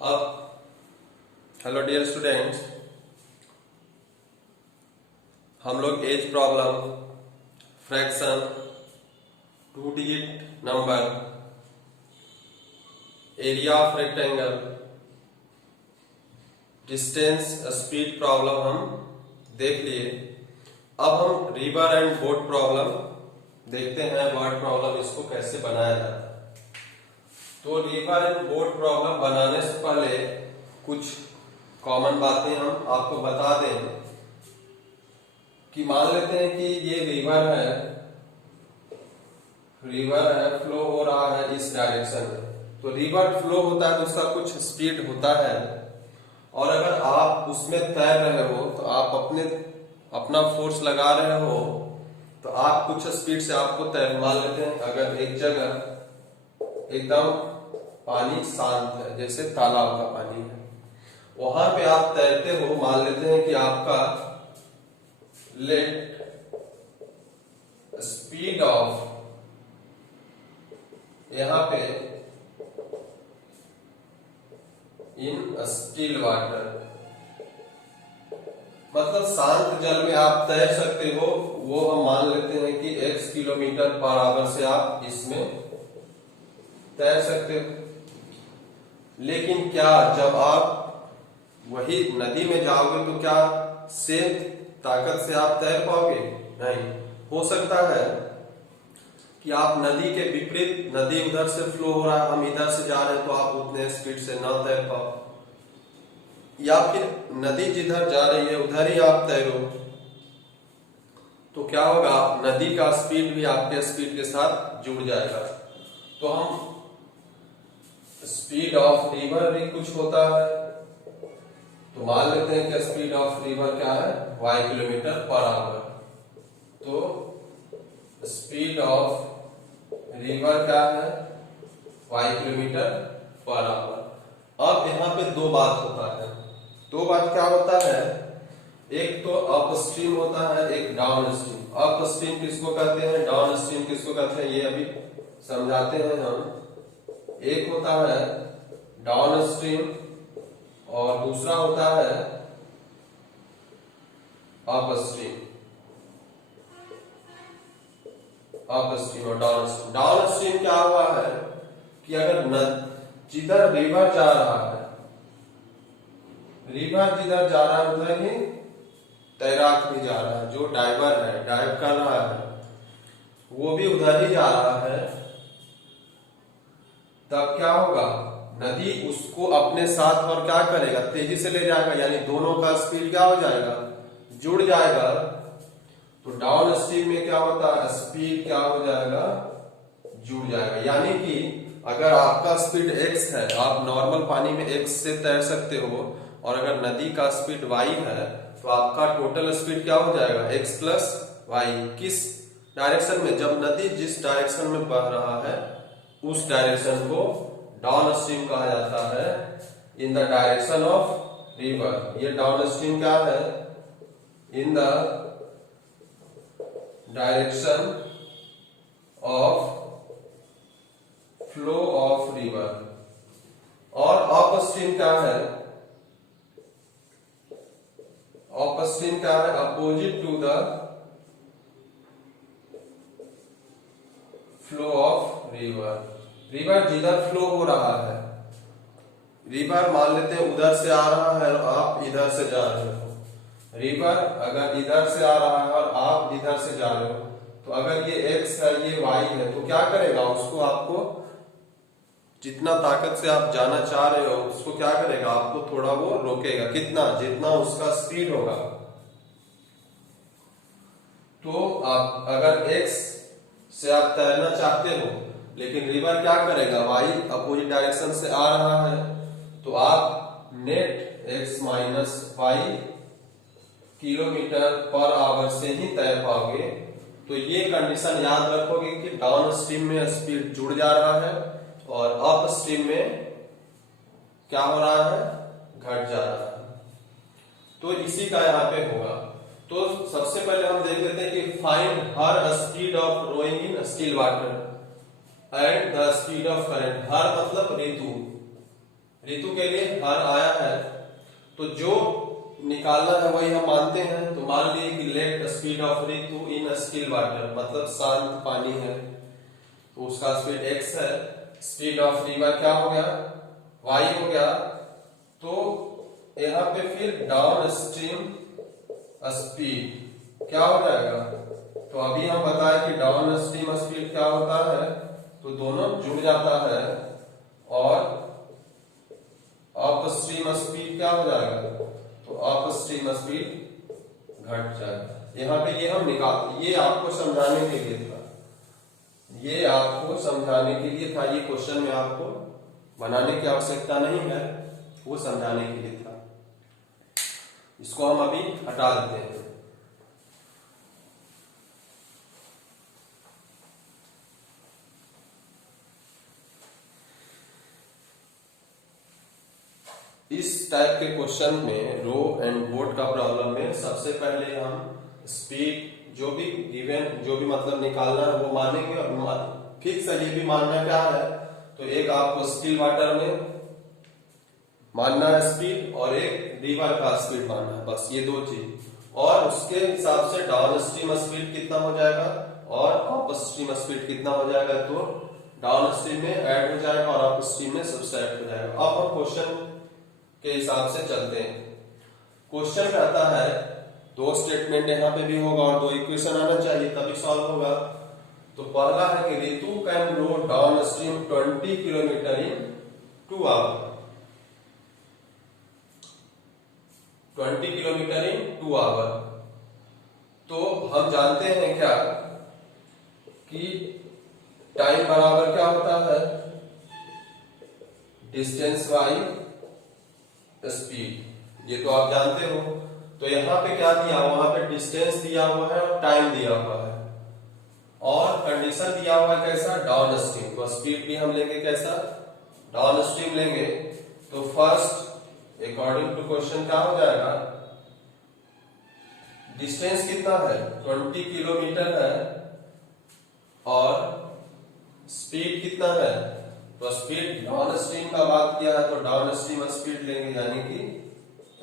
अब hello dear students, हम लोग age problem, fraction, 2 digit number, area of rectangle, distance, speed problem हम देख लिए। अब हम रिवर एंड बोट प्रॉब्लम देखते हैं। वर्ड प्रॉब्लम इसको कैसे बनाया जाता है। तो रिवर एंड बोट प्रॉब्लम बनाने से पहले कुछ कॉमन बातें हम आपको बता दें कि मान लेते हैं कि ये रिवर है, फ्लो हो रहा है इस डायरेक्शन में। तो रिवर फ्लो होता है तो उसका कुछ स्पीड होता है, और अगर आप उसमें तैर रहे हो तो आप अपना फोर्स लगा रहे हो तो आप कुछ स्पीड से आपको तैर। मान लेते हैं अगर एक जगह एकदम पानी शांत है, जैसे तालाब का पानी है, वहां पे आप तैरते हो। मान लेते हैं कि आपका लेट स्पीड ऑफ यहां पे इन स्टिल वाटर, मतलब शांत जल में आप तैर सकते हो, वो हम मान लेते हैं कि x किलोमीटर पर आवर से आप इसमें तैर सकते हो। लेकिन क्या जब आप वही नदी में जाओगे तो क्या सेम ताकत से आप तैर पाओगे? नहीं। हो सकता है कि आप नदी के विपरीत, नदी उधर से फ्लो हो रहा है, हम इधर से जा रहे हैं, तो आप उतने स्पीड से ना तैर पाओ, या फिर नदी जिधर जा रही है उधर ही आप तैरो। तो क्या होगा, नदी का स्पीड भी आपके स्पीड के साथ जुड़ जाएगा। तो हम स्पीड ऑफ रिवर भी कुछ होता है, तो मान लेते हैं कि स्पीड ऑफ रिवर क्या है, y किलोमीटर पर आवर। तो स्पीड ऑफ रिवर क्या है, y किलोमीटर पर आवर। अब यहाँ पे दो बात होता है। दो बात क्या होता है, एक तो अप स्ट्रीम होता है, एक डाउन स्ट्रीम। अप स्ट्रीम किसको कहते हैं, डाउन स्ट्रीम किसको कहते हैं, ये अभी समझाते हैं हम। एक होता है डाउन स्ट्रीम और दूसरा होता है अप स्ट्रीम। अप स्ट्रीम और डाउन स्ट्रीम। डाउन स्ट्रीम क्या हुआ है कि अगर जिधर रिवर जा रहा है, रिवर जिधर जा रहा है उधर ही तैराक भी जा रहा है। जो डाइवर है, डाइव कर रहा है, वो भी उधर ही जा रहा है। तब क्या होगा, नदी उसको अपने साथ और क्या करेगा, तेजी से ले जाएगा, यानी दोनों का स्पीड क्या हो जाएगा, जुड़ जाएगा। तो डाउन स्ट्रीम में क्या होता है, स्पीड क्या हो जाएगा, जुड़ जाएगा। यानी कि अगर आपका स्पीड x है, आप नॉर्मल पानी में x से तैर सकते हो, और अगर नदी का स्पीड y है तो आपका टोटल स्पीड क्या हो जाएगा, x प्लस वाई। किस डायरेक्शन में, जब नदी जिस डायरेक्शन में बह रहा है उस डायरेक्शन को डाउन स्ट्रीम कहा जाता है, in the direction of river. ये डाउन स्ट्रीम क्या है, in the direction of flow of river. और अप स्ट्रीम क्या है, अप स्ट्रीम क्या है, opposite to the flow of river. River जिधर फ्लो हो रहा है, रिवर मान लेते हैं उधर से आ रहा है और आप इधर से जा रहे हो। रिवर अगर इधर से आ रहा है और आप इधर से जा रहे हो, तो अगर ये x है, ये y है, तो क्या करेगा, उसको आपको जितना ताकत से आप जाना चाह रहे हो उसको क्या करेगा, आपको थोड़ा वो रोकेगा। कितना, जितना उसका स्पीड होगा। तो आप अगर x से आप तैरना चाहते हो, लेकिन रिवर क्या करेगा, y अपोजिट डायरेक्शन से आ रहा है, तो आप net x minus Y kilometer per hour से ही तैर पाओगे। तो ये कंडीशन याद रखोगे कि डाउन स्ट्रीम में स्पीड जुड़ जा रहा है और अप स्ट्रीम में क्या हो रहा है, घट जा रहा है। तो इसी का यहाँ पे होगा। तो सबसे पहले हम देख लेते हैं कि find her speed of rowing in still water and the speed of current. Her मतलब ऋतु, ऋतु के लिए हर आया है, तो जो निकालना है वही हम मानते हैं। तो मान लीजिए कि let speed of Ritu in still water, मतलब शांत पानी है, तो उसका स्पीड x है। स्पीड ऑफ रिवर क्या हो गया, y हो गया। तो यहाँ पे फिर डाउन स्ट्रीम स्पीड क्या हो जाएगा, तो अभी हम बताए कि डाउन स्ट्रीम स्पीड क्या होता है, तो दोनों जुड़ जाता है और अप स्ट्रीम स्पीड क्या हो जाएगा, तो अप स्ट्रीम स्पीड घट जाएगा। यहाँ पे ये हम निकाल, ये आपको समझाने के लिए था, ये आपको समझाने के लिए था, ये क्वेश्चन में आपको बनाने की आवश्यकता नहीं है, वो समझाने के लिए था। इसको हम अभी हटा देते हैं। इस टाइप के क्वेश्चन में रो एंड बोट का प्रॉब्लम में सबसे पहले हम स्पीड जो भी गिवन, जो भी मतलब निकालना है वो मानेंगे, और फिक्स है ये भी मानना क्या है, तो एक आपको स्टिल वाटर में मानना है स्पीड और एक रिवर का स्पीड मानना है, बस ये दो चीज। और उसके हिसाब से डाउन स्ट्रीम स्पीड कितना हो जाएगा और अप स्ट्रीम स्पीड कितना हो जाएगा, तो डाउन स्ट्रीम में ऐड हो जाएगा और अप स्ट्रीम में सब्ट्रैक्ट हो जाएगा। अब हम क्वेश्चन के हिसाब से चलते हैं। क्वेश्चन कहता है दो स्टेटमेंट यहाँ पे भी होगा और दो इक्वेशन आना चाहिए तभी सॉल्व होगा। तो पहला है कि Ritu can row downstream 20 kilometre in 2 hour, 20 kilometre in 2 hour. तो हम जानते हैं क्या कि टाइम बराबर क्या होता है, डिस्टेंस बाई स्पीड, ये तो आप जानते हो। तो यहाँ पे क्या दिया, वहां पे डिस्टेंस दिया हुआ है और टाइम दिया हुआ है और कंडीशन दिया हुआ है कैसा, डाउन स्ट्रीम। तो स्पीड भी हम लेंगे कैसा, डाउन स्ट्रीम लेंगे। तो फर्स्ट अकॉर्डिंग टू क्वेश्चन क्या हो जाएगा, डिस्टेंस कितना है 20 किलोमीटर है और स्पीड कितना है, तो स्पीड डाउन स्ट्रीम का बात किया है तो डाउन स्ट्रीम स्पीड लेंगे यानी कि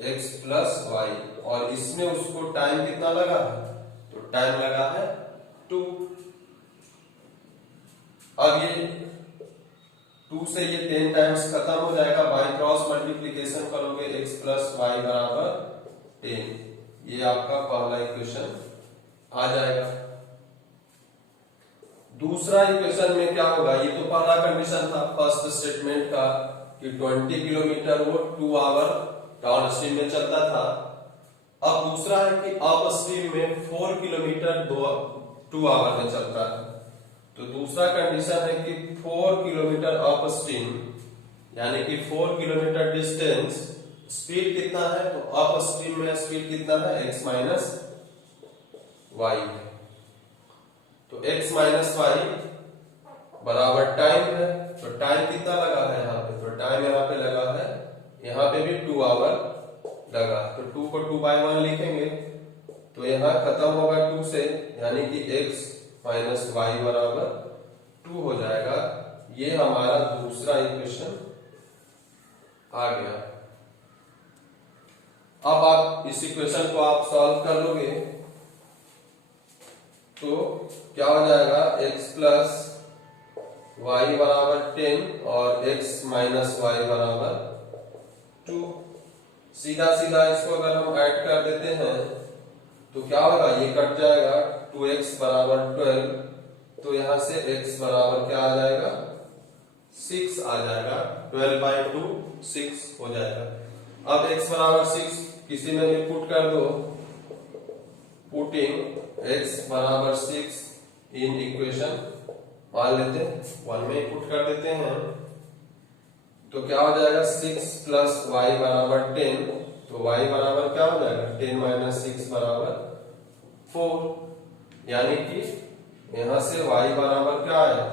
x प्लस वाई, और इसमें उसको टाइम कितना लगा है, तो टाइम लगा है 2। अब ये 2 से ये 10 टाइम्स खत्म हो जाएगा, बाई क्रॉस मल्टीप्लीकेशन करोगे x प्लस वाई बराबर 10, ये आपका पहला इक्वेशन आ जाएगा। दूसरा इक्वेशन में क्या होगा, ये तो पहला कंडीशन था फर्स्ट स्टेटमेंट का कि 20 किलोमीटर वो 2 आवर डाउन स्ट्रीम में चलता था। अब दूसरा है कि अप स्ट्रीम में 4 किलोमीटर 2 आवर में चलता है। तो दूसरा कंडीशन है कि 4 किलोमीटर अप स्ट्रीम यानी कि 4 किलोमीटर डिस्टेंस, स्पीड कितना है, तो अप स्ट्रीम में स्पीड कितना है, x माइनस वाई है। तो x माइनस वाई बराबर टाइम है, तो टाइम कितना लगा है यहाँ पे, तो टाइम यहाँ पे लगा है, यहाँ पे भी 2 आवर लगा, तो 2 को 2/1 लिखेंगे तो यहाँ खत्म होगा 2 से, यानी कि x माइनस वाई बराबर 2 हो जाएगा। ये हमारा दूसरा इक्वेशन आ गया। अब आप इस इक्वेशन को आप सॉल्व कर लोगे तो क्या हो जाएगा, x प्लस वाई बराबर 10 और x माइनस वाई बराबर 2। सीधा सीधा इसको अगर हम ऐड कर देते हैं तो क्या होगा, ये कट जाएगा, 2x बराबर 12, तो यहां से x बराबर क्या आ जाएगा, 6 आ जाएगा, 12/2 6 हो जाएगा। अब x बराबर 6 किसी में भी पुट कर दो, पुटिंग x बराबर 6 इन इक्वेशन मान लेते हैं 1 में पुट कर देते हैं तो क्या हो जाएगा, 6 प्लस वाई बराबर 10, तो y बराबर क्या हो जाएगा, 10 माइनस 6 बराबर 4, यानी कि यहां से y बराबर क्या आया,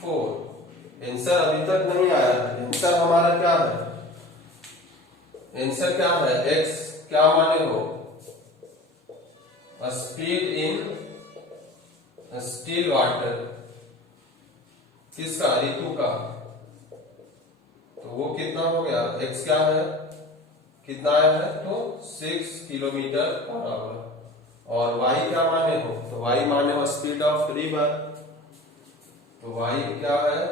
4। आंसर अभी तक नहीं आया है, आंसर हमारा क्या है, आंसर क्या है, x क्या माने हो, स्पीड इन स्टिल वाटर, किसका, ऋतु का। तो तो वो कितना हो गया, x क्या है, कितना आया है, तो 6 किलोमीटर पर आवर। और y क्या माने हो, तो y माने हो स्पीड ऑफ रिवर, तो y क्या है,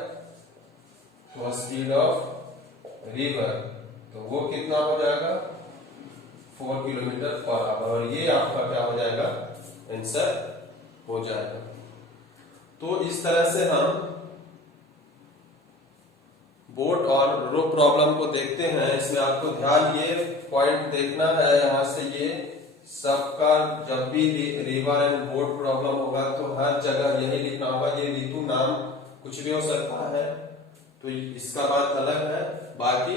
तो स्पीड ऑफ रिवर, तो वो कितना हो जाएगा, 4 किलोमीटर पर आवर। और ये आपका क्या हो जाएगा, आंसर हो जाएगा। तो इस तरह से हम बोट और रो प्रॉब्लम को देखते हैं। इसमें आपको ध्यान ये पॉइंट देखना है, यहाँ से ये सबका जब भी रिवर एंड बोट प्रॉब्लम होगा तो हर जगह यही लिखना होगा, ये ऋतु नाम कुछ भी हो सकता है, तो इसका बात अलग है। बाकी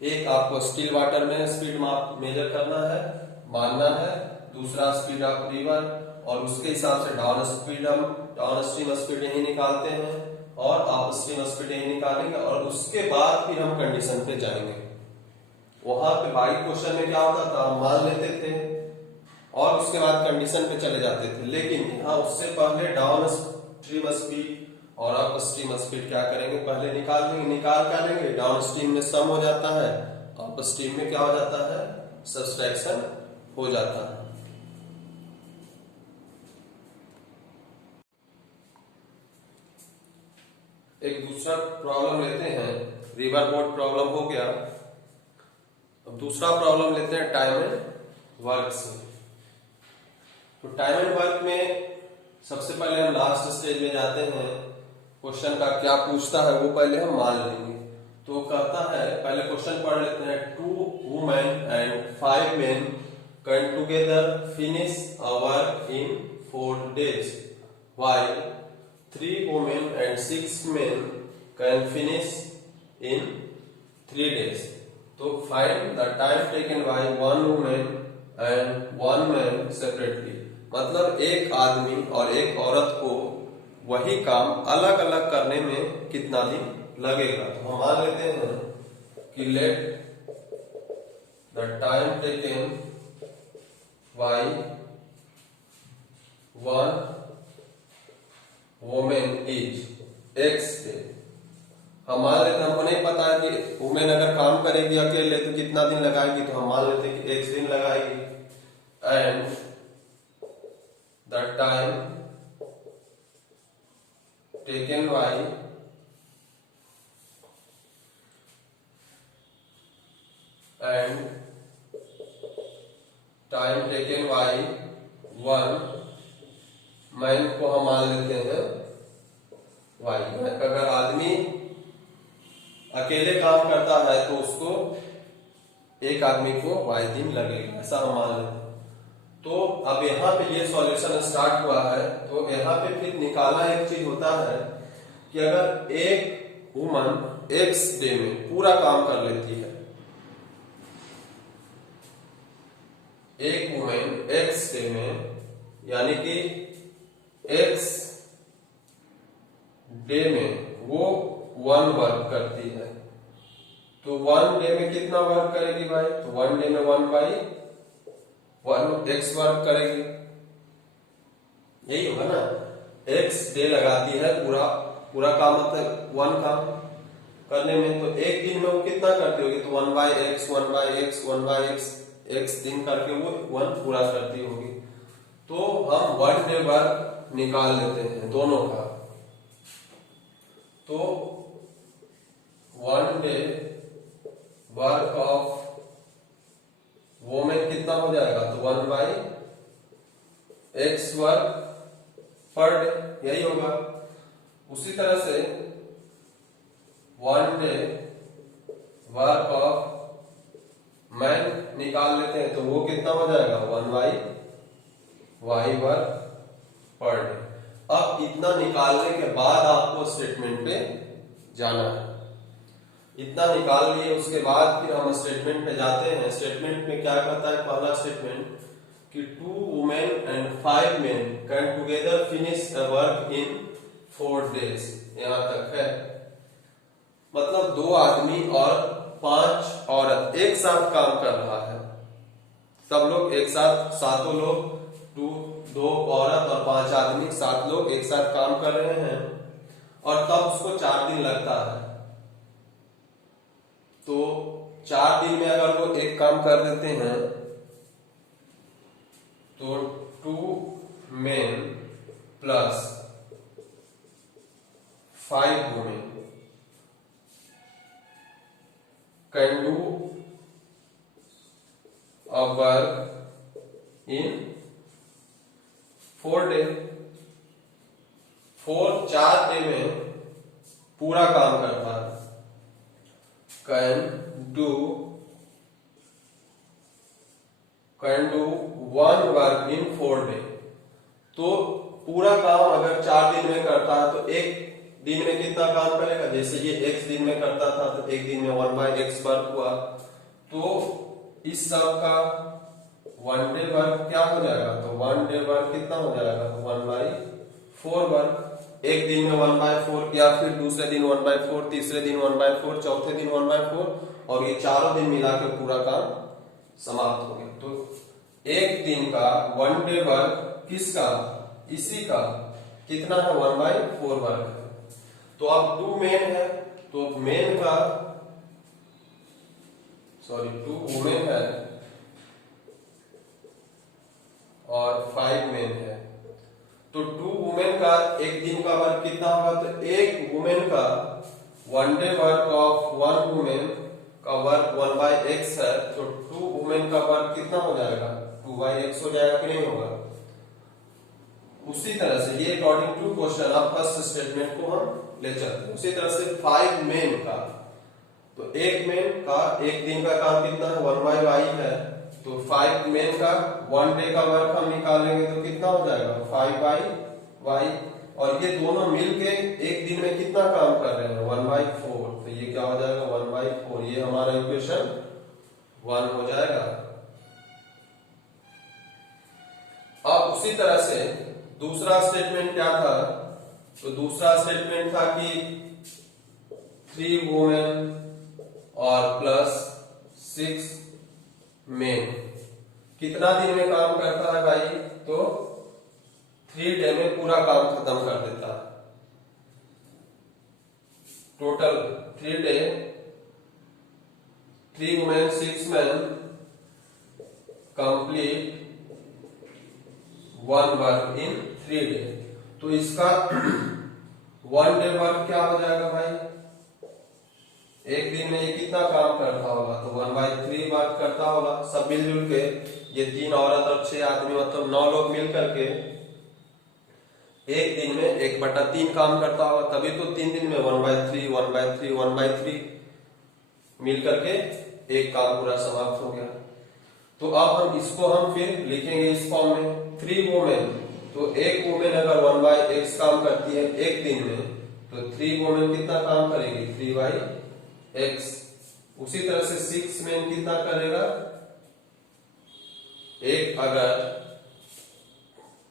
एक आपको स्टिल वाटर में स्पीड माप मेजर करना है, मानना है, दूसरा स्पीड ऑफ रिवर, और उसके हिसाब से डाउन स्ट्रीम स्पीड यही निकालते हैं और अप स्ट्रीम स्पीड यही निकालेंगे, और उसके बाद फिर हम कंडीशन पे जाएंगे। वहां पे भाई क्वेश्चन में क्या होता था, हम मान लेते थे और उसके बाद कंडीशन पे चले जाते थे, लेकिन यहाँ उससे पहले डाउन स्ट्रीम स्पीड और अप स्ट्रीम स्पीड क्या करेंगे, पहले निकाल लेंगे। निकाल क्या लेंगे, डाउन स्ट्रीम में सम हो जाता है, अप स्ट्रीम में क्या हो जाता है, सब्सट्रैक्शन हो जाता है। एक दूसरा प्रॉब्लम लेते हैं, रिवर बोट प्रॉब्लम हो गया। अब दूसरा प्रॉब्लम लेते हैं टाइम एंड वर्क से। तो टाइम एंड वर्क में सबसे पहले हम लास्ट स्टेज में जाते हैं, क्वेश्चन का क्या पूछता है वो पहले हम मान लेंगे। तो कहता है, पहले क्वेश्चन पढ़ लेते हैं, 2 women and 5 men can together finish a work in 4 days, while 3 women and 6 men can finish in 3 days. तो find the time taken by 1 woman and 1 man separately. मतलब एक आदमी और एक औरत को वही काम अलग अलग करने में कितना दिन लगेगा। तो हम मान लेते हैं कि let the time taken by 1 women is x day. हम मान लेते हैं, हमको नहीं पता है कि वुमेन अगर काम करेगी अकेले तो कितना दिन लगाएगी, तो हम मान लेते हैं कि x दिन लगाएगी। And the time taken by one man को हम मान लेते हैं y। अगर आदमी अकेले काम करता है तो उसको एक आदमी को y दिन लगेगा, ऐसा हम मान लेते हैं। तो अब यहाँ पे ये सॉल्यूशन स्टार्ट हुआ है, तो यहाँ पे फिर निकालना एक चीज होता है कि अगर एक वुमन x डे में पूरा काम कर लेती है, एक वुमेन x डे में यानी कि x डे में वो 1 वर्क करती है, तो 1 डे में कितना वर्क करेगी भाई, तो 1 डे में 1/1 x वर्क करेगी, यही होगा ना। x डे लगाती है पूरा काम, मतलब 1 काम करने में, तो एक दिन में वो कितना करती होगी, तो 1/x x दिन करके वो 1 पूरा करती होगी। तो हम 1 डे वर्क निकाल लेते हैं दोनों का, तो 1 डे वर्क ऑफ वुमेन कितना हो जाएगा, तो 1/x वर्क पर डे, यही होगा। उसी तरह से 1 डे वर्क ऑफ मैन निकाल लेते हैं, तो वो कितना हो जाएगा, 1/y वर्क पर डे। अब इतना निकालने के बाद आपको स्टेटमेंट पे जाना है। इतना निकाल लिए उसके बाद फिर हम स्टेटमेंट पे जाते हैं। स्टेटमेंट में क्या कहता है, पहला स्टेटमेंट कि 2 women and 5 men can together finish a work in 4 days, यहां तक है। मतलब 2 आदमी और 5 औरत एक साथ काम कर रहा है, सब लोग एक साथ, सातों लोग, 2 औरत और 5 आदमी, 7 लोग एक साथ काम कर रहे हैं, और तब उसको 4 दिन लगता है। 4 दिन में अगर वो एक काम कर देते हैं तो 2 men plus 5 women can do a work in 4 days। 4 day में पूरा काम करता है। Can do 1 work in 4 day. तो पूरा काम अगर 4 दिन में करता है तो एक दिन में कितना काम करेगा? जैसे ये x दिन में करता था तो एक दिन में 1/x वर्क हुआ, तो इस सब का 1 डे वर्क क्या हो जाएगा? तो 1 डे वर्क कितना हो जाएगा? 1/4 वर्क। एक दिन में 1/4 किया, फिर दूसरे दिन 1/4, तीसरे दिन 1/4, चौथे दिन 1/4, और ये चारों दिन मिला के पूरा काम समाप्त हो गया। तो एक दिन का 1 डे वर्क किसका? इसी का कितना है? 1/4 वर्क है। तो अब 2 मेन है, तो मेन का 2 वुमेन है और 5 मेन है। तो 2 वुमेन का एक दिन का वर्क कितना होगा? तो एक वुमेन का 1 डे वर्क ऑफ 1 वुमेन का वर्क 1/x है, तो 2 वुमेन का वर्क कितना हो जाएगा? 2/x हो जाएगा कि नहीं होगा? उसी तरह से ये अकॉर्डिंग टू क्वेश्चन आप फर्स्ट स्टेटमेंट को हम ले चलते हैं। उसी तरह से 5 मेन का, तो एक मेन का एक दिन का काम कितना है? 1/y है, तो 5 मेन का 1 डे का वर्क हम निकालेंगे तो कितना हो जाएगा? 5/y। और ये दोनों मिलके एक दिन में कितना काम कर रहे हैं? 1/4। तो ये क्या हो जाएगा? 1/4। ये हमारा इक्वेशन 1 हो जाएगा। अब उसी तरह से दूसरा स्टेटमेंट क्या था? तो दूसरा स्टेटमेंट था कि 3 वुमेन और प्लस 6 मेन कितना दिन में काम करता है भाई? तो 3 डे में पूरा काम खत्म कर देता है। Total 3 day, 3 women 6 man complete 1 work in 3 day. तो इसका 1 डे वर्क क्या हो जाएगा भाई? एक दिन में ये कितना काम करता होगा? तो 1/3 वर्क करता होगा। सब मिलजुल के ये 3 औरत और 6 आदमी, मतलब 9 लोग मिल करके एक दिन में 1/3 काम करता होगा, तभी तो 3 दिन में 1/3 1/3 1/3 मिल करके एक काम पूरा समाप्त हो गया। तो अब हम इसको हम फिर लिखेंगे इस फॉर्म में। 3 वुमेन, तो एक वुमेन अगर 1/x काम करती है एक दिन में, तो 3 वुमेन कितना काम करेगी? 3/x। उसी तरह से 6 मेन कितना करेगा? एक अगर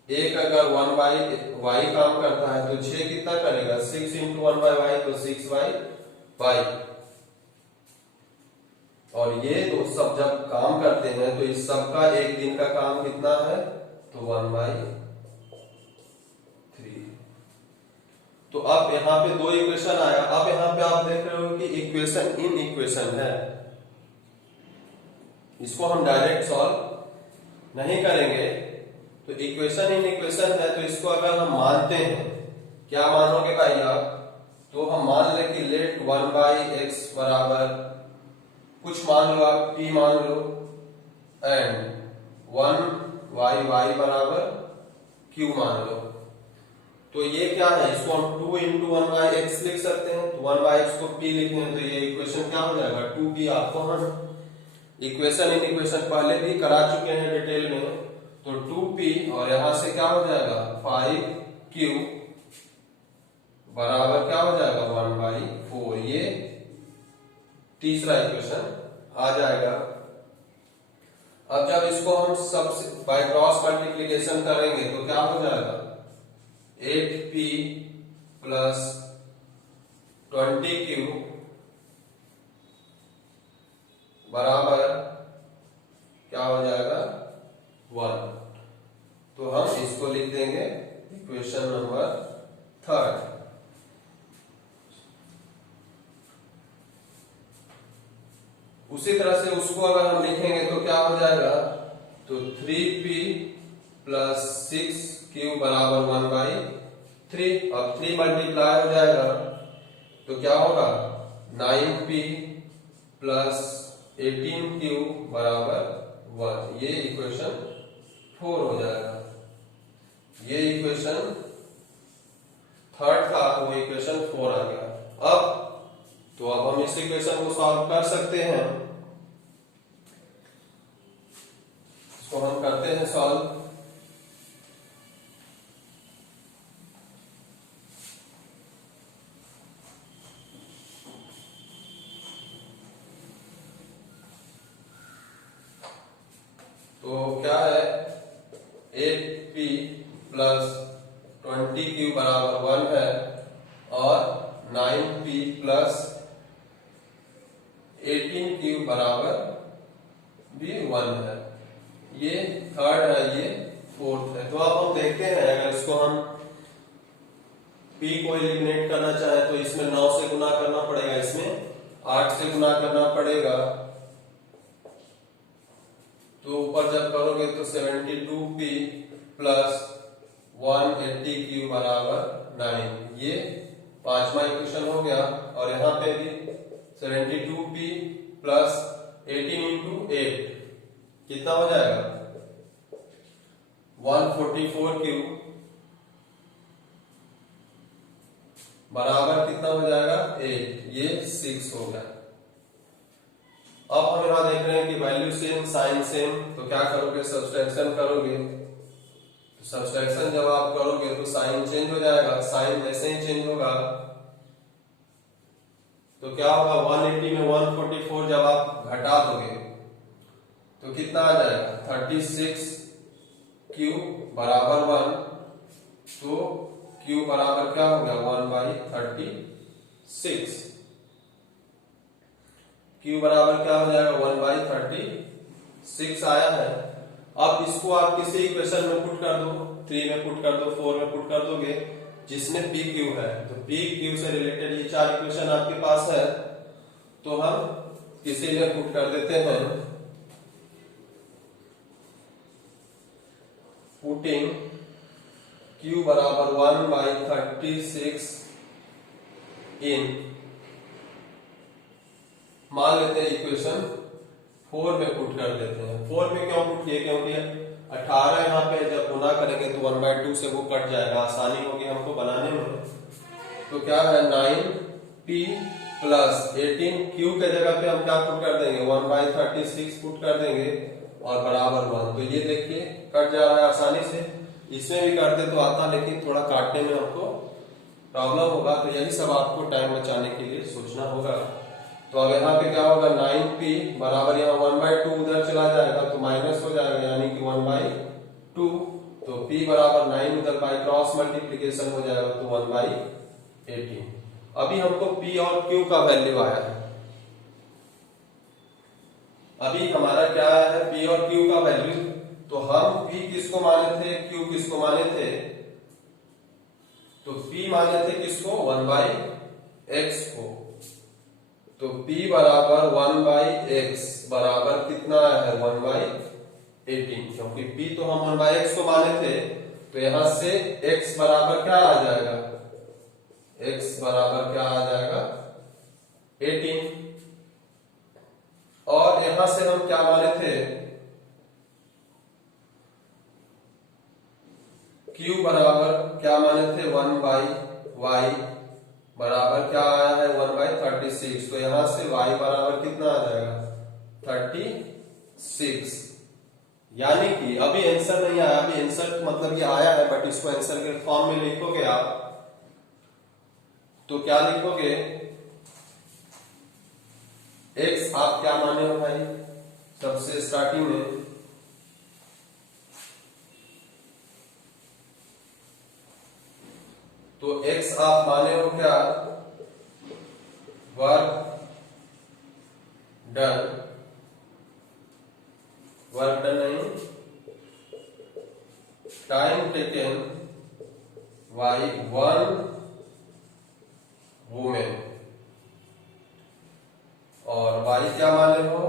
1/y काम करता है तो 6 कितना करेगा? 6 इंटू 1/y, तो 6/y। और ये दो सब जब काम करते हैं तो इस सब का एक दिन का काम कितना है? तो 1/3। तो अब यहाँ पे 2 इक्वेशन आया। अब यहाँ पे आप देख रहे हो कि इक्वेशन इन इक्वेशन है, इसको हम डायरेक्ट सॉल्व नहीं करेंगे। तो इक्वेशन इन इक्वेशन है, तो इसको अगर हम मानते हैं, क्या मानोगे भाई आप? तो हम मान ले कि लेट 1/x बराबर कुछ मान लो, आप p मान लो, एंड 1y बराबर q मान लो। तो ये क्या है? इसको हम 2 इंटू 1/x लिख सकते हैं। तो 1/x को p लिखते हैं, तो ये इक्वेशन क्या हो जाएगा? 2p। आपको हम इक्वेशन इन इक्वेशन पहले भी करा चुके हैं डिटेल में। तो 2p और यहां से क्या हो जाएगा? 5q बराबर क्या हो जाएगा? 1/4। ये तीसरा इक्वेशन आ जाएगा। अब जब इसको हम सबसे बाय क्रॉस मल्टीप्लीकेशन करेंगे तो क्या हो जाएगा? 8p प्लस 20q बराबर क्या हो जाएगा? 1। तो हम इसको लिख देंगे इक्वेशन नंबर 3। उसी तरह से उसको अगर हम लिखेंगे तो क्या हो जाएगा, तो 3p प्लस 6q बराबर 1/3। अब 3 मल्टीप्लाई हो जाएगा तो क्या होगा, 9p प्लस 18q बराबर 1। ये इक्वेशन 4 हो जाएगा। ये इक्वेशन थर्ड था, वो इक्वेशन 4 आ गया। अब हम इस इक्वेशन को सॉल्व कर सकते हैं। इसको हम करते हैं सॉल्व। तो क्या है, 8p प्लस 20q बराबर 1 है और 9p प्लस 18q बराबर भी 1 है। ये थर्ड है, ये फोर्थ है। तो अब हम देखते हैं, अगर इसको हम p को एलिमिनेट करना चाहे तो इसमें 9 से गुना करना पड़ेगा, इसमें 8 से गुना करना पड़ेगा। तो ऊपर जब करोगे तो 72p प्लस 180q बराबर 9, ये पांचवा इक्वेशन हो गया। और यहाँ पे भी 72p प्लस 18 इंटू 8 कितना हो जाएगा, 144q बराबर कितना हो जाएगा, 8। ये 6 हो गया। अब हम यहां देख रहे हैं कि वैल्यू सेम, साइन सेम, तो क्या करोगे, सब्सट्रैक्शन करोगे। तो सब्सट्रैक्शन जब आप करोगे तो साइन चेंज हो जाएगा। साइन जैसे ही चेंज होगा तो क्या होगा, 180 में 144 जब आप घटा दोगे तो कितना आ जाएगा, 36q बराबर 1। तो q बराबर क्या हो गया, 1/36। q बराबर क्या हो जाएगा, 1/36 आया है। अब इसको आप किसी इक्वेशन में पुट कर दो, 3 में पुट कर दो, 4 में पुट कर दोगे, जिसमें पी क्यू है। तो पी क्यू से रिलेटेड ये 4 इक्वेशन आपके पास है, तो हम किसी में पुट कर देते हैं। पुटिंग q बराबर 1/36 इन, मान लेते हैं इक्वेशन 4 में पुट कर देते हैं। 4 में क्यों पुट किए, क्योंकि 18 यहाँ पे जब गुना करेंगे तो 1/2 से वो कट जाएगा, आसानी होगी हमको बनाने में। तो क्या है, 9p प्लस 18q के जगह पे हम क्या पुट कर देंगे, 1/36 पुट कर देंगे और बराबर 1। तो ये देखिए कट जा रहा है आसानी से। इसमें भी करते तो आता, लेकिन थोड़ा काटने में हमको प्रॉब्लम होगा। तो यही सब आपको टाइम बचाने के लिए सोचना होगा। तो अब यहाँ पे क्या होगा, 9p बराबर यहाँ 1/2 उधर चला जाएगा तो माइनस हो जाएगा, यानी कि 1/2। तो p बराबर 9 उधर बाई क्रॉस मल्टीप्लीकेशन हो जाएगा तो 1/18। अभी हमको p और q का वैल्यू आया है। अभी हमारा क्या आया है, p और q का वैल्यू। तो हम p किसको माने थे, q किसको माने थे। तो p माने थे किसको, 1/x को। तो p बराबर 1/x बराबर कितना है, 1/18। क्योंकि p तो हम 1/x को माने थे, तो यहां से x बराबर क्या आ जाएगा, x बराबर क्या आ जाएगा, 18। और यहां से हम क्या माने थे, q बराबर क्या माने थे, 1/y बराबर क्या आया है, 1/36। तो यहां से y बराबर कितना आ जाएगा, 36। यानी कि अभी आंसर नहीं आया, अभी आंसर मतलब ये आया है, बट इसको आंसर के फॉर्म में लिखोगे आप तो क्या लिखोगे, x आप क्या माने हो भाई, सबसे स्टार्टिंग में तो x आप माने हो क्या, वर्क डन, वर्क डन नहीं, टाइम टेकन बाय 1 वुमेन, और y क्या माने हो,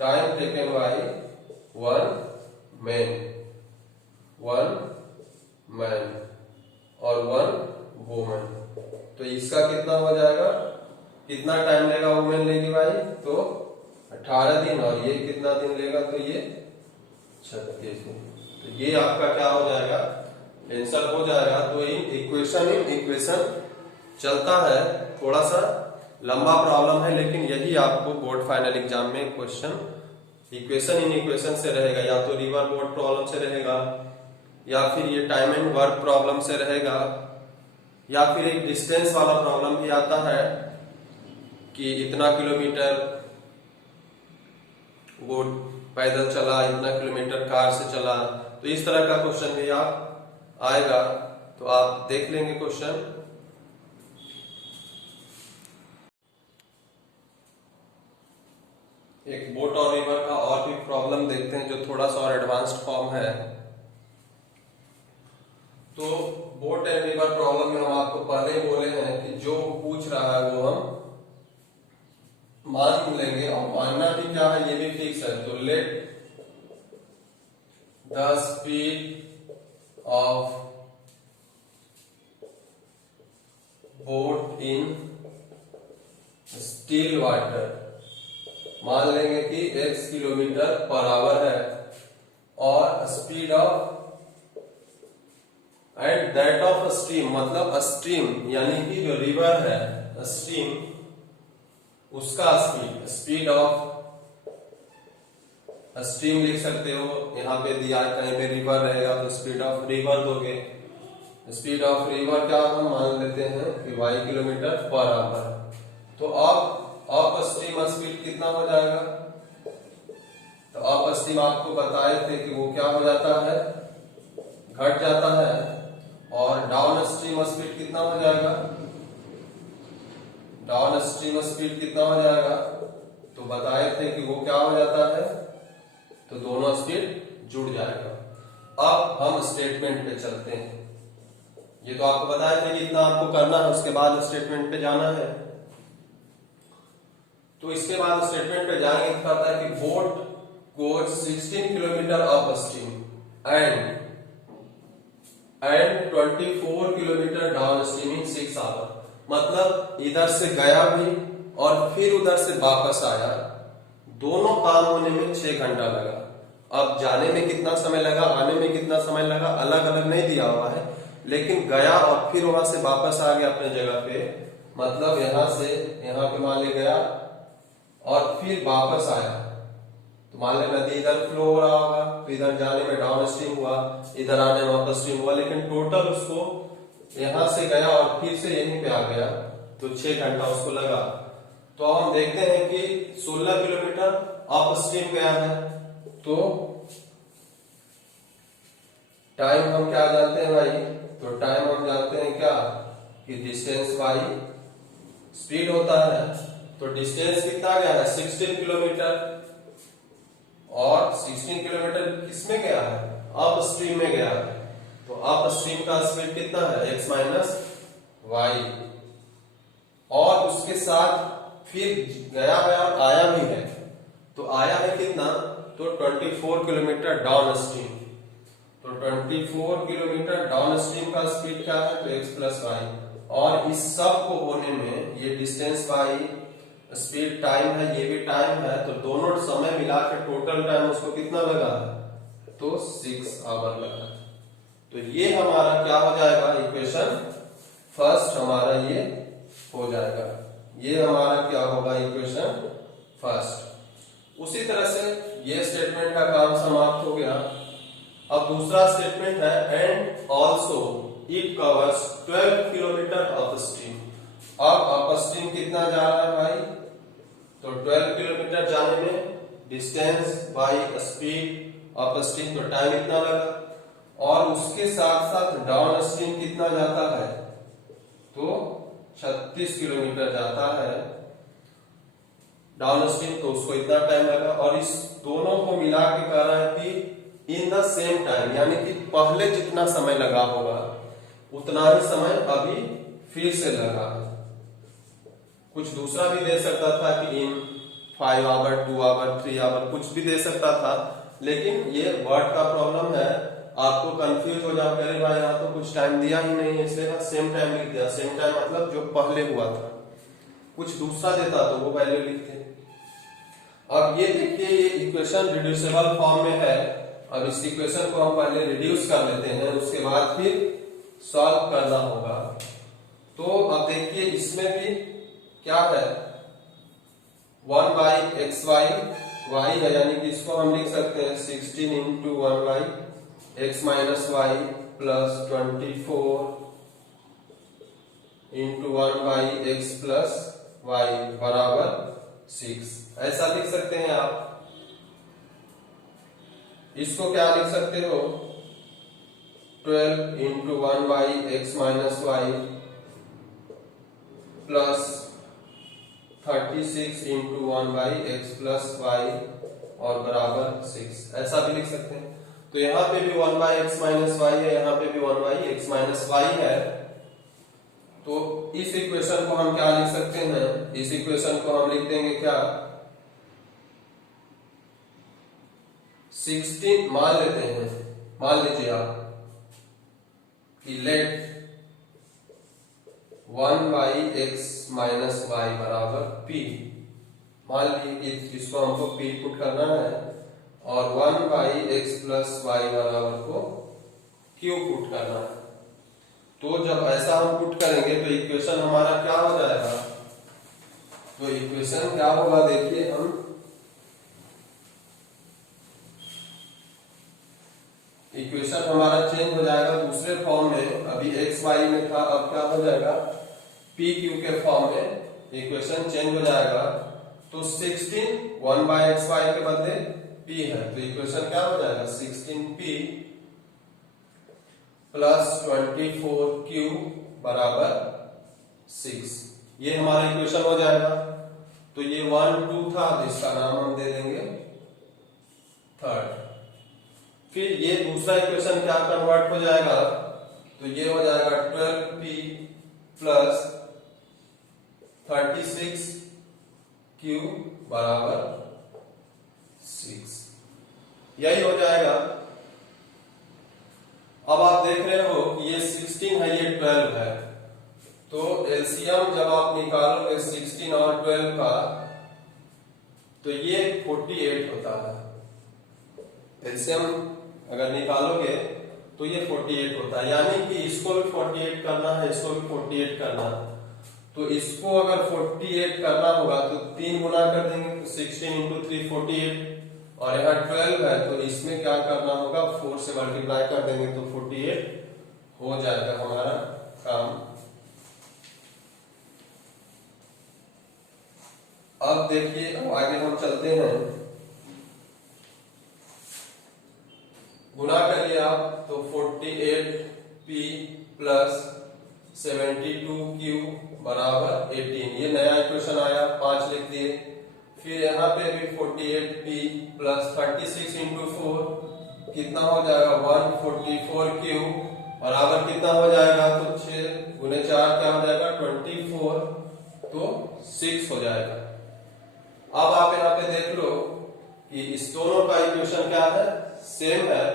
time taken by one man और वन वुमेन। तो इसका कितना हो जाएगा, कितना टाइम लेगा वुमेन लेगी भाई, तो 18 दिन, और ये कितना दिन लेगा, तो ये 36 दिन। तो ये आपका क्या हो जाएगा, आंसर हो जाएगा। तो इक्वेशन चलता है, थोड़ा सा लंबा प्रॉब्लम है, लेकिन यही आपको बोर्ड फाइनल एग्जाम में क्वेश्चन इक्वेशन से रहेगा, या तो रिवर बोर्ड प्रॉब्लम से रहेगा, या फिर ये टाइम एंड वर्क प्रॉब्लम से रहेगा, या फिर एक डिस्टेंस वाला प्रॉब्लम भी आता है कि इतना किलोमीटर वो पैदल चला, इतना किलोमीटर कार से चला। तो इस तरह का क्वेश्चन भी आप आएगा, तो आप देख लेंगे क्वेश्चन। एक बोट और रिवर का और भी प्रॉब्लम देखते हैं, जो थोड़ा सा और एडवांस्ड फॉर्म है। तो बोट एंड रिवर प्रॉब्लम में हम आपको पहले बोले हैं कि जो पूछ रहा है वो हम मान लेंगे, और मानना भी क्या है ये भी फिक्स है। तो let the speed of boat in still water, मान लेंगे कि x किलोमीटर पर आवर है, और speed of and that of stream, मतलब स्ट्रीम यानी कि जो रिवर है स्ट्रीम, उसका स्पीड ऑफ स्ट्रीम लिख सकते हो, यहाँ पे दिया कहीं पे रिवर रहेगा तो स्पीड ऑफ रिवर दोगे। स्पीड ऑफ रिवर क्या हम मान लेते हैं कि y किलोमीटर पर आवर। तो अब अप स्ट्रीम स्पीड कितना हो जाएगा, तो अप स्ट्रीम आपको बताए थे कि वो क्या हो जाता है, घट जाता है, और डाउन स्ट्रीम स्पीड कितना हो जाएगा, डाउन स्ट्रीम स्पीड कितना हो जाएगा, तो बताए थे कि वो क्या हो जाता है, तो दोनों स्पीड जुड़ जाएगा। अब हम स्टेटमेंट पे चलते हैं। ये तो आपको बताए थे कि इतना आपको करना है, उसके बाद स्टेटमेंट पे जाना है। तो इसके बाद स्टेटमेंट पे जाएंगे तो कहता है कि boat goes 16 kilometer upstream and 24 kilometer downstream in 6 hour. मतलब इधर से गया भी और फिर उधर से वापस आया, दोनों काम होने में 6 घंटा लगा। अब जाने में कितना समय लगा, आने में कितना समय लगा, अलग अलग नहीं दिया हुआ है, लेकिन गया और फिर वहां से वापस आ गया अपने जगह पे, मतलब यहां से यहां पे मान ले गया और फिर वापस आया। तो मान ले नदी इधर फ्लो हो रहा होगा, तो इधर जाने में डाउन स्ट्रीम हुआ, इधर आने में अप स्ट्रीम हुआ, लेकिन टोटल उसको यहां से गया और फिर से यहीं पे आ गया, तो 6 घंटा उसको लगा। तो अब हम देखते हैं कि 16 किलोमीटर अप स्ट्रीम गया है, तो टाइम हम क्या जानते हैं भाई, तो टाइम हम जानते हैं क्या कि डिस्टेंस बाई स्पीड होता है। तो डिस्टेंस कितना गया है, 16 किलोमीटर, और 16 किलोमीटर किसमें गया है, अप स्ट्रीम में गया है। तो अप स्ट्रीम का स्पीड कितना है, x माइनस वाई, और उसके साथ फिर गया है और आया भी है। तो आया है कितना, तो 24 किलोमीटर डाउन स्ट्रीम। तो 24 किलोमीटर डाउन स्ट्रीम का स्पीड क्या है, तो x प्लस वाई, और इस सब को होने में ये डिस्टेंस बाई स्पीड टाइम है, ये भी टाइम है, तो दोनों समय मिला के टोटल टाइम उसको कितना लगा, तो 6 आवर लगा। तो ये हमारा क्या हो जाएगा, इक्वेशन फर्स्ट हमारा ये हो जाएगा, ये हमारा क्या होगा, इक्वेशन फर्स्ट। उसी तरह से ये स्टेटमेंट का काम समाप्त हो गया। अब दूसरा स्टेटमेंट है and also it covers 12 kilometre up stream. अब अप स्ट्रीम कितना जा रहा है भाई, तो 12 किलोमीटर जाने में distance by speed up stream, तो टाइम इतना लगा, और उसके साथ साथ डाउन स्ट्रीम कितना जाता है, तो 36 किलोमीटर जाता है डाउन स्ट्रीम, तो उसको इतना टाइम लगा। और इस दोनों को मिला के कह रहा है कि इन द सेम टाइम, यानी कि पहले जितना समय लगा होगा उतना ही समय अभी फिर से लगा है। कुछ दूसरा भी दे सकता था कि इन 5 आवर 2 आवर 3 आवर कुछ भी दे सकता था, लेकिन ये वर्ड का प्रॉब्लम है, आपको कंफ्यूज हो जाओ, अरे भाई यहाँ तो कुछ टाइम दिया ही नहीं है, इसलिए सेम टाइम लिख दिया। सेम टाइम मतलब जो पहले हुआ था, कुछ दूसरा देता तो वो वैल्यू लिखते। अब ये देखिए ये इक्वेशन रिड्यूसिबल फॉर्म में है। अब इस इक्वेशन को हम पहले रिड्यूस कर लेते हैं, उसके बाद फिर सॉल्व करना होगा। तो अब देखिए इसमें भी क्या है, 1 बाई एक्स वाई वाई है, यानी कि इसको हम लिख सकते हैं 16 into 1 by x minus y plus 24 into 1 by x plus y बराबर 6। ऐसा लिख सकते हैं आप। इसको क्या लिख सकते हो, 12 into 1 by x minus y plus 36 into 1 by x plus y और बराबर 6, ऐसा भी लिख सकते हैं। तो यहाँ पे भी 1 बाई एक्स माइनस वाई है, यहाँ पे भी 1 बाई एक्स माइनस वाई है। तो इस इक्वेशन को हम क्या लिख सकते हैं, इस इक्वेशन को हम लिख देंगे क्या, 16 मान लेते हैं, मान लीजिए आप कि let 1 by x minus y बराबर पी, मान लीजिए इसको हमको पी पुट करना है, और 1 बाई एक्स प्लस वाई बराबर को क्यू पुट करना है। तो जब ऐसा हम पुट करेंगे तो इक्वेशन हमारा क्या हो जाएगा, तो इक्वेशन क्या होगा, देखिए हम इक्वेशन हमारा चेंज हो जाएगा दूसरे फॉर्म में, अभी एक्स वाई में था, अब क्या हो जाएगा पी क्यू के फॉर्म में इक्वेशन चेंज हो जाएगा। तो 16 1 बाई एक्स वाई के बदले पी है, तो इक्वेशन क्या हो जाएगा 16p प्लस 24q बराबर 6, ये हमारा इक्वेशन हो जाएगा। तो ये 1 2 था, तो इसका नाम हम दे देंगे थर्ड। फिर ये दूसरा इक्वेशन क्या कन्वर्ट हो जाएगा, तो ये हो जाएगा 12p प्लस 36q बराबर 6, यही हो जाएगा। अब आप देख रहे हो कि ये 16 है, ये 12 है, तो एलसीएम जब आप निकालोगे 16 और 12 का, तो ये 48 होता है। एलसीएम अगर निकालोगे तो ये 48 होता है, यानी कि इसको भी 48 करना है, इसको भी 48 करना है। तो इसको अगर 48 करना होगा तो 3 गुना कर देंगे, तो 16 इंटू 3 48, और यहाँ 12 है तो इसमें क्या करना होगा 4 से मल्टीप्लाई कर देंगे, तो 48 हो जाएगा हमारा काम। अब देखिए अब आगे हम चलते हैं, गुना करिए आप, तो 48p प्लस 72q बराबर 18, ये नया इक्वेशन आया, 5 लिख दिए। फिर यहाँ पे भी 48p प्लस 36 इंटू 4 कितना हो जाएगा 144q बराबर कितना हो जाएगा, तो 6 गुने 4 क्या हो जाएगा 24, तो 6 हो जाएगा। अब आप यहाँ पे देख लो कि इस दोनों का इक्वेशन क्या है, सेम है,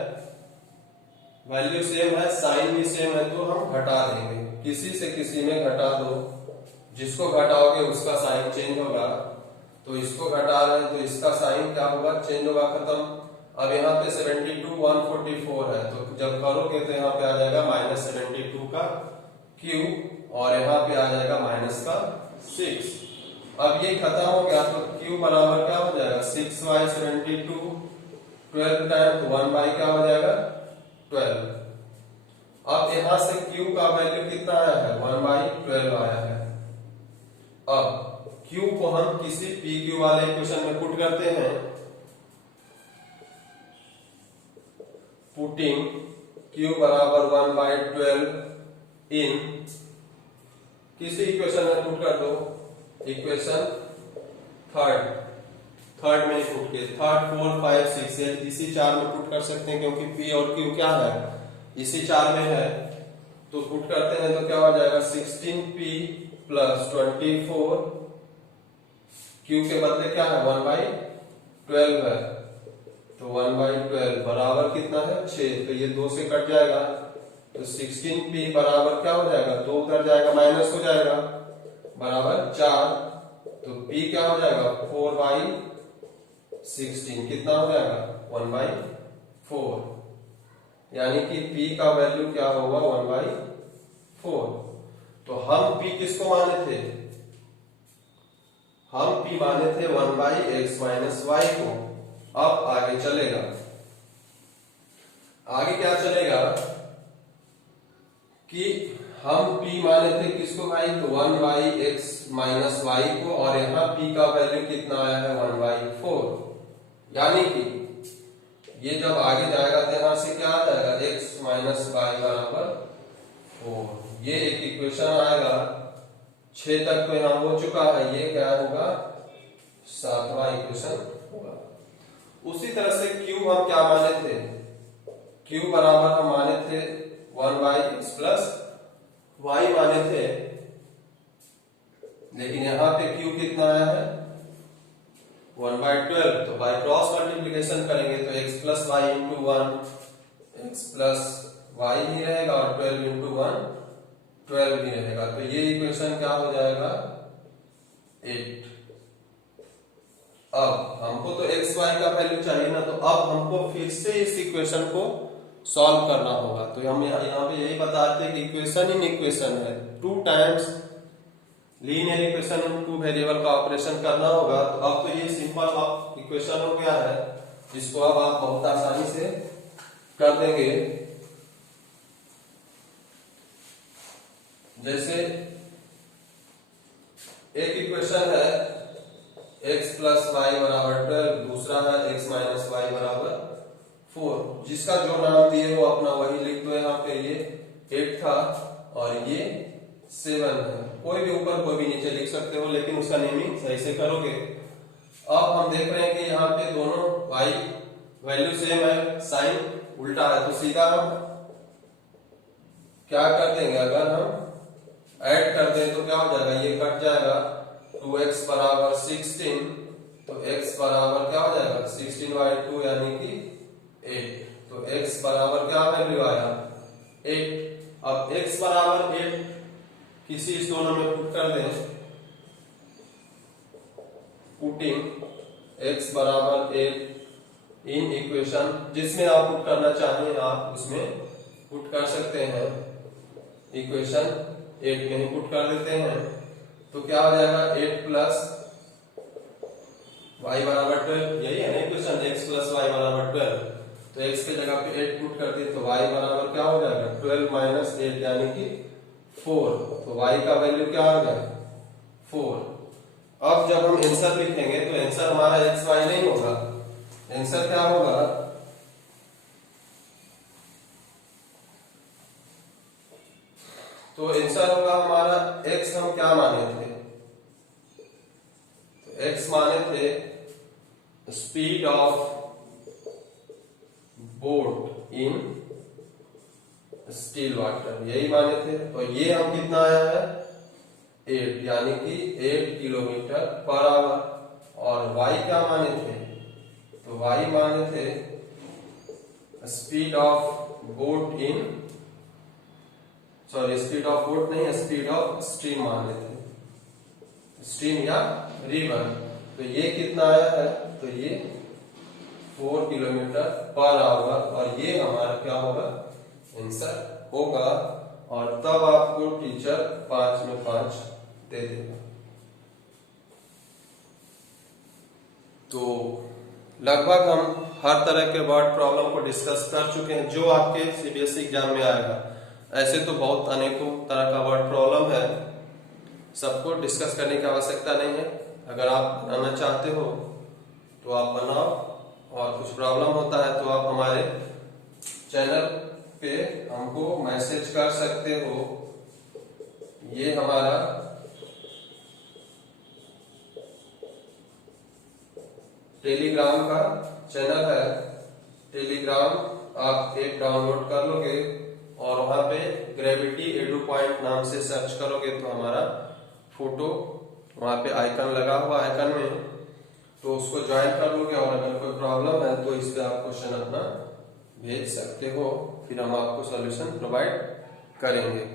वैल्यू सेम है, साइन भी सेम है, तो हम घटा देंगे, किसी से किसी में घटा दो, जिसको घटाओगे उसका साइन चेंज होगा। तो इसको घटा रहे हैं तो इसका साइन क्या होगा, चेंज होगा, खत्म। अब यहाँ पे 72 144 है, तो जब करोगे तो यहाँ पे आ जाएगा -72 का क्यू, और यहाँ पे आ जाएगा माइनस का 6। अब ये खत्म हो गया, तो क्यू बराबर क्या हो जाएगा 6 बाई 72, 12 टाइम, तो 1 बाई क्या हो जाएगा 12। अब यहां से Q का वैल्यू कितना आया है 1 बाई 12 आया है। अब Q को हम किसी PQ वाले इक्वेशन में पुट करते हैं, पुटिंग Q बराबर 1 बाई 12 इन किसी इक्वेशन में पुट कर दो, इक्वेशन थर्ड में पुट के 3rd 4 5 6 इसी 4 में पुट कर सकते हैं, क्योंकि P और Q क्या है इसी 4 में है। तो पुट करते हैं तो क्या हो जाएगा 16p प्लस 24 क्यू के बदले क्या है 1/12 है, तो 1/12 बराबर कितना है 6, तो ये 2 से कट जाएगा, तो 16p बराबर क्या हो जाएगा, 2 उधर जाएगा माइनस हो जाएगा, बराबर 4, तो p क्या हो जाएगा 4/16, कितना हो जाएगा 1/4, यानी कि p का वैल्यू क्या होगा 1/4। तो हम p किसको माने थे, हम p माने थे 1/x माइनस y को। अब आगे चलेगा, आगे क्या चलेगा कि हम p माने थे किसको भाई, तो 1/x माइनस y को, और यहाँ p का वैल्यू कितना आया है 1/4, यानी कि ये जब आगे जाएगा तो यहां से क्या आ जाएगा x माइनस y बराबर 4, ये एक इक्वेशन आएगा। 6 तक तो यहाँ हो चुका है, ये क्या होगा 7वां इक्वेशन होगा। उसी तरह से q हम क्या माने थे, q बराबर हम माने थे 1/x प्लस y माने थे, लेकिन यहाँ पे q कितना आया है 1/12, तो बाय क्रॉस मल्टीप्लीकेशन करेंगे तो x plus y into 1 x plus y ही रहेगा, और 12 इंटू 1 12 ही रहेगा, तो ये इक्वेशन क्या हो जाएगा 8। अब हमको तो एक्स वाई का वैल्यू चाहिए ना, तो अब हमको फिर से इस इक्वेशन को सॉल्व करना होगा। तो हम यहाँ पे यही बताते हैं कि इक्वेशन इन इक्वेशन है, 2 times linear equation in 2 variable का ऑपरेशन करना होगा। तो अब तो ये सिंपल इक्वेशन हो गया है, जिसको अब आप बहुत आसानी से कर देंगे। जैसे एक इक्वेशन है x प्लस वाई बराबर 12, दूसरा है x माइनस वाई बराबर 4, जिसका जो नाम दिए हो अपना वही लिख दो। यहाँ पे ये 8 था और ये 7 है, कोई भी ऊपर कोई भी नीचे लिख सकते हो, लेकिन उसका नेमिंग सही से करोगे। अब हम देख रहे हैं कि यहाँ पे दोनों y वैल्यू सेम है, साइन उल्टा है, तो सीधा हम क्या कर देंगे, अगर हम ऐड कर दें तो क्या हो जाएगा, ये कट जाएगा, 2x बराबर 16, तो x बराबर क्या हो जाएगा 16/2 यानी कि 8, तो x बराबर क्या वैल्यू आया 8। अब x बराबर 8 किसी इस दोनों में पुट कर दें, पुटिंग x बराबर 8 इन इक्वेशन, जिसमें आप पुट करना चाहिए आप उसमें पुट कर सकते हैं, इक्वेशन 8 में ही पुट कर देते हैं, तो क्या हो जाएगा 8 प्लस y बराबर 12, यही है ना इक्वेशन, x प्लस y बराबर 12, तो x के जगह पे 8 पुट कर दिए तो y बराबर क्या हो जाएगा 12 माइनस 8 यानी कि 4, तो y का वैल्यू क्या आ गया 4। अब जब हम आंसर लिखेंगे तो आंसर हमारा x y नहीं होगा, आंसर क्या होगा, तो आंसर होगा हमारा x हम क्या माने थे, तो x माने थे speed of boat in still water, यही माने थे। तो ये हम कितना आया है 8, यानी कि 8 किलोमीटर पर आवर। और y क्या माने थे, तो y माने थे speed of boat in, sorry speed of boat नहीं, स्पीड ऑफ स्ट्रीम मान लेते हैं, स्ट्रीम या रिवर। तो ये कितना आया है, तो ये 4 किलोमीटर पर आवर, और ये हमारा क्या होगा आंसर होगा। और तब आपको टीचर 5 में 5 दे देगा। तो लगभग हम हर तरह के वर्ड प्रॉब्लम को डिस्कस कर चुके हैं जो आपके सीबीएसई एग्जाम में आएगा। ऐसे तो बहुत अनेकों तरह का वर्ड प्रॉब्लम है, सबको डिस्कस करने की आवश्यकता नहीं है। अगर आप बनाना चाहते हो तो आप बनाओ, और कुछ प्रॉब्लम होता है तो आप हमारे चैनल पे हमको मैसेज कर सकते हो। ये हमारा टेलीग्राम का चैनल है, टेलीग्राम आप ऐप डाउनलोड कर लोगे और वहां पे ग्रेविटी एडू पॉइंट नाम से सर्च करोगे तो हमारा फोटो वहां पे आइकन लगा हुआ, आइकन में तो उसको ज्वाइन कर लोगे और अगर कोई प्रॉब्लम है तो इस पे आप क्वेश्चन अपना भेज सकते हो, फिर हम आपको सॉल्यूशन प्रोवाइड करेंगे।